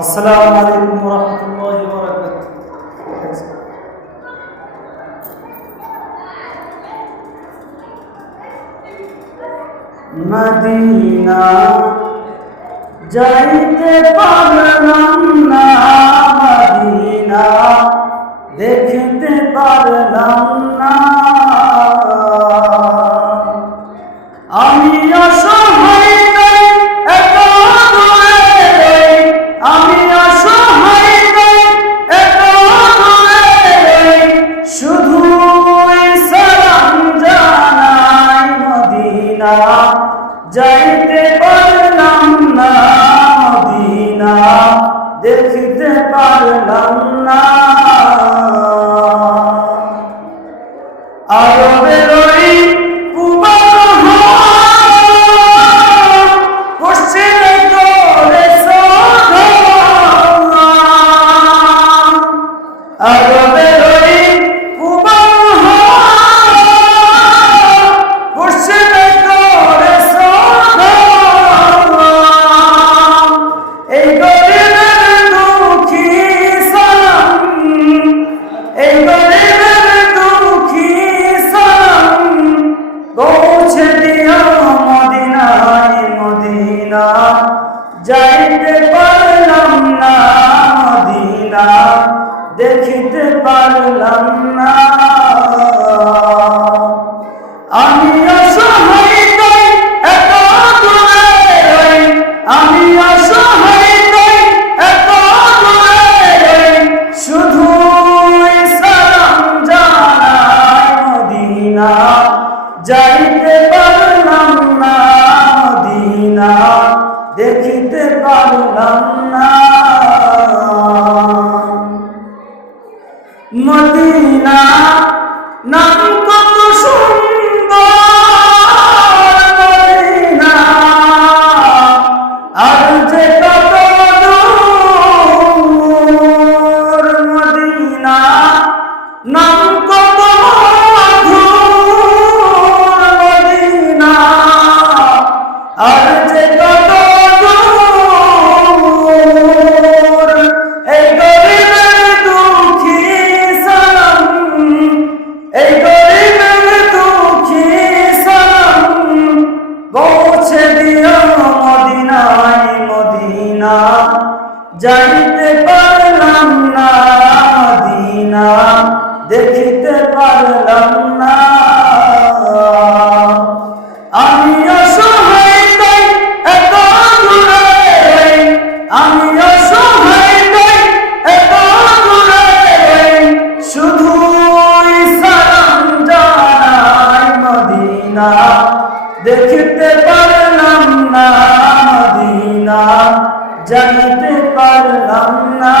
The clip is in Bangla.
আসসালামু আলাইকুম ওয়া রাহমাতুল্লাহি ওয়া বারাকাতুহু। মদিনা যাইতে পারলাম না, মদিনা দেখতে পারলাম না। আমি অসহায় নই, এত দূরে, আমি অসহায় নই, এত দূরে, শুধু সালাম জানাই। মদিনা যাইতে পারলাম না, মদিনা দেখতে পারলাম না। আরবের ওই যাইতে পারলাম না, মদিনা দেখিতে পারলাম না। আমি অসহায় নই, এত দূরে, আমি অসহায় নই, এত দূরে, শুধু সালাম জানাই। মদিনা যাইতে পারলাম না, মদিনা দেখিতে পারলাম না। মদিনা নাম কত সুন্দর, মদিনা আর যে কত দূর। মদিনা নাম কত মধুর, মদিনা আর যে কত যাইতে পারলাম না, মদিনা দেখিতে পারলাম না। আমি অসহায় নই, এত দূরে, আমি অসহায় নই, এত দূরে, শুধু সালাম জানাই। মদিনা দেখিতে পারলাম না, মদিনা যাইতে পারলাম না।